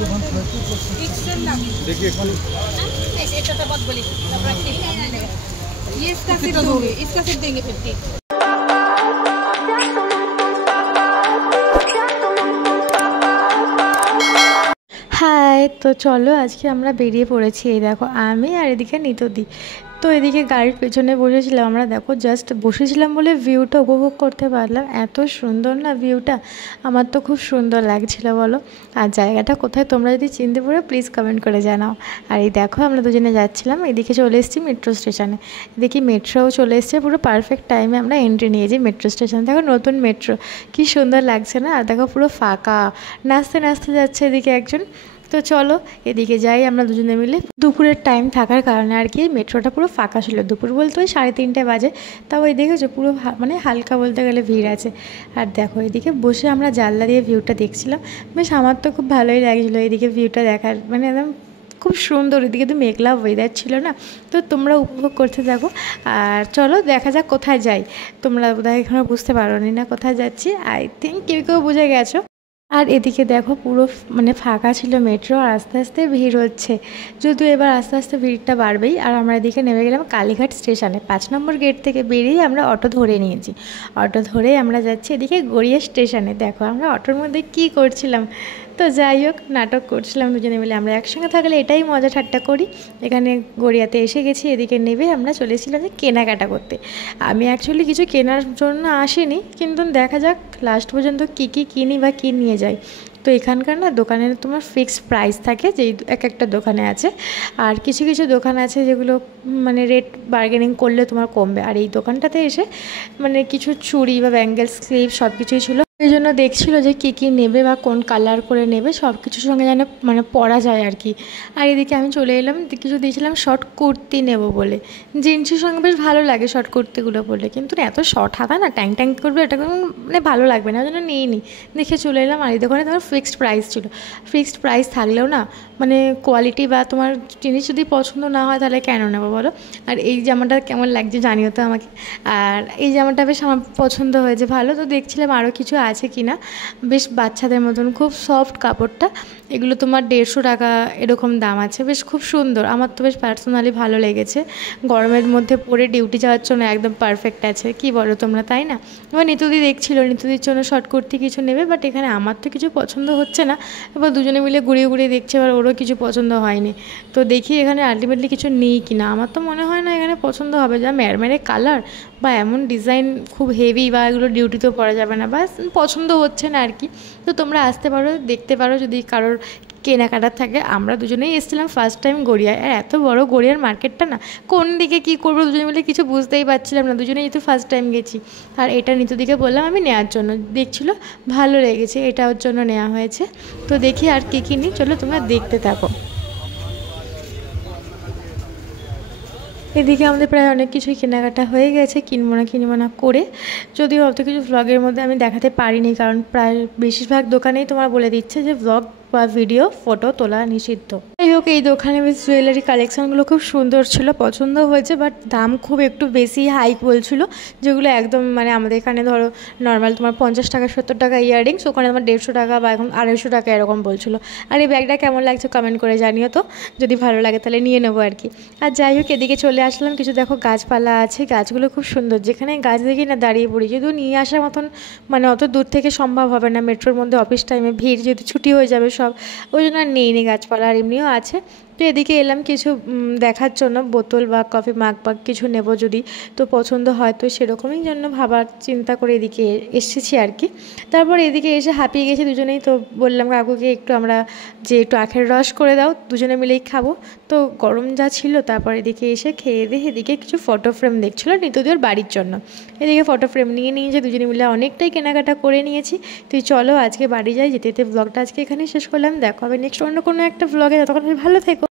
देखिए ये इसका सिर्फ दोगे, इसका सिर्फ देंगे 50। হাই, তো চলো আজকে আমরা বেরিয়ে পড়েছি। এই দেখো আমি আর এদিকে নিতুদি। তো এদিকে গাড়ির পেছনে বসেছিলাম আমরা, দেখো জাস্ট বসেছিলাম বলে ভিউটা উপভোগ করতে পারলাম। এত সুন্দর না ভিউটা, আমার তো খুব সুন্দর লাগছিল বলো। আর জায়গাটা কোথায় তোমরা যদি চিনতে পারো প্লিজ কমেন্ট করে জানাও। আর এই দেখো আমরা দুজনে যাচ্ছিলাম, এদিকে চলে এসেছি মেট্রো স্টেশনে। এদিকে মেট্রোও চলে এসছে, পুরো পারফেক্ট টাইমে আমরা এন্ট্রি নিয়েছি মেট্রো স্টেশন। দেখো নতুন মেট্রো, কী সুন্দর লাগছে না। আর দেখো পুরো ফাঁকা, নাচতে নাচতে যাচ্ছে এদিকে একজন। তো চলো এদিকে যাই আমরা দুজনে মিলে। দুপুরের টাইম থাকার কারণে আর কি মেট্রোটা পুরো ফাঁকা ছিল। দুপুর বলতে ওই 3:30 বাজে, তাও ওই দেখেছো পুরো মানে হালকা বলতে গেলে ভিড় আছে। আর দেখো এদিকে বসে আমরা জানলা দিয়ে ভিউটা দেখছিলাম, বেশ আমার তো খুব ভালোই লাগছিলো এদিকে ভিউটা দেখার, মানে একদম খুব সুন্দর। এদিকে তো মেঘলা ওয়েদার ছিল না, তো তোমরা উপভোগ করতে থাকো। আর চলো দেখা যাক কোথায় যাই। তোমরা বোধহয় এখনও বুঝতে পারো না কোথায় যাচ্ছি, আই থিঙ্ক কেউ কেউ বুঝে গেছো। আর এদিকে দেখো পুরো মানে ফাঁকা ছিল মেট্রো, আর আস্তে আস্তে ভিড় হচ্ছে, যদিও এবার আস্তে আস্তে ভিড়টা বাড়বেই। আর আমরা এদিকে নেমে গেলাম কালীঘাট স্টেশনে। 5 নম্বর গেট থেকে বেরিয়ে আমরা অটো ধরে নিয়েছি। অটো ধরে আমরা যাচ্ছি এদিকে গড়িয়া স্টেশনে। দেখো আমরা অটোর মধ্যে কি করছিলাম, তো যাই হোক নাটক করছিলাম দুজনে মিলে। আমরা একসঙ্গে থাকলে এটাই মজা ঠাট্টা করি। এখানে গড়িয়াতে এসে গেছি, এদিকে নেবে আমরা চলে এসেছিলাম যে কেনাকাটা করতে। আমি অ্যাকচুয়ালি কিছু কেনার জন্য আসিনি, কিন্তু দেখা যাক লাস্ট পর্যন্ত কী কী কিনি বা কী নিয়ে যাই। তো এখানকার না দোকানের তোমার ফিক্সড প্রাইস থাকে, যেই এক একটা দোকানে আছে। আর কিছু কিছু দোকান আছে যেগুলো মানে রেট বার্গেনিং করলে তোমার কমবে। আর এই দোকানটাতে এসে মানে কিছু চুড়ি বা ব্যাঙ্গেলস, ক্লিপ সব কিছুই ছিল। এই জন্য দেখছিল যে কী কী নেবে বা কোন কালার করে নেবে, সব কিছুর সঙ্গে যেন মানে পরা যায় আর কি। আর এদিকে আমি চলে এলাম, কিছু দিয়েছিলাম শর্ট কুর্তি নেব বলে। জিন্সের সঙ্গে বেশ ভালো লাগে শর্ট কুর্তিগুলো পরলে, কিন্তু এত শর্ট হাতা না ট্যাং ট্যাং করবে, এটা মানে ভালো লাগবে না, ওই জন্য নিইনি। দেখে চলে এলাম। আর এই দোকানে তোমার ফিক্সড প্রাইস ছিল। ফিক্সড প্রাইস থাকলেও না মানে কোয়ালিটি বা তোমার জিনিস যদি পছন্দ না হয় তাহলে কেন নেবো বলো। আর এই জামাটা কেমন লাগছে জানিও তো আমাকে। আর এই জামাটা বেশ আমার পছন্দ হয়েছে ভালো। তো দেখছিলাম আরও কিছু আছে কি না, বেশ বাচ্চাদের মতন খুব সফট কাপড়টা। এগুলো তোমার 150 টাকা এরকম দাম আছে, বেশ খুব সুন্দর। আমার তো বেশ পার্সোনালি ভালো লেগেছে, গরমের মধ্যে পরে ডিউটি যাওয়ার জন্য একদম পারফেক্ট আছে। কি বলো তোমরা, তাই না? এবার নিতুদি দেখছিল নিতুদির জন্য শর্ট কুর্তি কিছু নেবে, বাট এখানে আমার তো কিছু পছন্দ হচ্ছে না। এবার দুজনে মিলে ঘুরিয়ে ঘুরিয়ে দেখছে, এবার ওরও কিছু পছন্দ হয়নি। তো দেখি এখানে আলটিমেটলি কিছু নেই কিনা। আমার তো মনে হয় না এখানে পছন্দ হবে, যা মেরমেরে কালার বা এমন ডিজাইন খুব হেভি, বা এগুলো ডিউটিতেও পরা যাবে না, বা পছন্দ হচ্ছে না আর কি। তো তোমরা আসতে পারো, দেখতে পারো যদি কারোর কেনাকাটার থাকে। আমরা দুজনেই এসেছিলাম ফার্স্ট টাইম গড়িয়ায়। আর এত বড় গড়িয়ার মার্কেটটা না, কোন দিকে কী করবো দুজনে মিলে কিছু বুঝতেই পারছিলাম না। দুজনেই যেহেতু ফার্স্ট টাইম গেছি। আর এটা নিতুদিকে বললাম আমি নেওয়ার জন্য, দেখছিলো ভালো লেগেছে, এটা ওর জন্য নেওয়া হয়েছে। তো দেখি আর কী কিনি, চলো তোমরা দেখতে থাকো। এদিকে আমাদের প্রায় অনেক কিছুই কেনাকাটা হয়ে গেছে, কিনবো না করে। যদিও অত কিছু ভ্লগের মধ্যে আমি দেখাতে পারিনি, কারণ প্রায় বেশিরভাগ দোকানেই তোমার বলে দিচ্ছে যে ভ্লগ বা ভিডিও ফটো তোলা নিষিদ্ধ। যাই হোক এই দোকানে বেশ জুয়েলারি কালেকশানগুলো খুব সুন্দর ছিল, পছন্দ হয়েছে, বাট দাম খুব একটু বেশি হাই বলছিল। যেগুলো একদম মানে আমাদের এখানে ধরো নর্মাল তোমার 50 টাকা 70 টাকা ইয়াররিংস, ওখানে তোমার 150 টাকা বা এখন 250 টাকা এরকম বলছিল। আর এই ব্যাগটা কেমন লাগছে কমেন্ট করে জানিও তো, যদি ভালো লাগে তাহলে নিয়ে নেবো আর কি। আর যাই হোক এদিকে চলে আসলাম, কিছু দেখো গাছপালা আছে, গাছগুলো খুব সুন্দর। যেখানে গাছ দেখি না দাঁড়িয়ে পড়ি, যদিও নিয়ে আসার মতন মানে অত দূর থেকে সম্ভব হবে না, মেট্রোর মধ্যে অফিস টাইমে ভিড়, যদি ছুটি হয়ে যাবে সব, ওই জন্য আর নেই গাছপালা। আর এমনিও আছে। তো এদিকে এলাম কিছু দেখার জন্য, বোতল বা কফি মাগ বা কিছু নেব যদি, তো পছন্দ হয় তো সেরকমই জন্য ভাবার চিন্তা করে এদিকে এসেছি আর কি। তারপর এদিকে এসে হাঁপিয়ে গেছি দুজনেই, তো বললাম কাকুকে একটু আমরা যে একটু আখের রস করে দাও, দুজনে মিলেই খাবো। তো গরম যা ছিল, তারপর এদিকে এসে খেয়ে দিয়ে এদিকে কিছু ফটো ফ্রেম দেখছিলো নিতুদের বাড়ির জন্য। এদিকে ফটো ফ্রেম নিয়ে নিয়েছে, দুজনে মিলে অনেকটাই কেনাকাটা করে নিয়েছি। তুই চলো আজকে বাড়ি যাই, যেতে যেতে ব্লগটা আজকে এখানেই শেষ করলাম। দেখা হবে নেক্সট অন্য কোনো একটা ব্লগে, ততক্ষণ ভালো থেকো।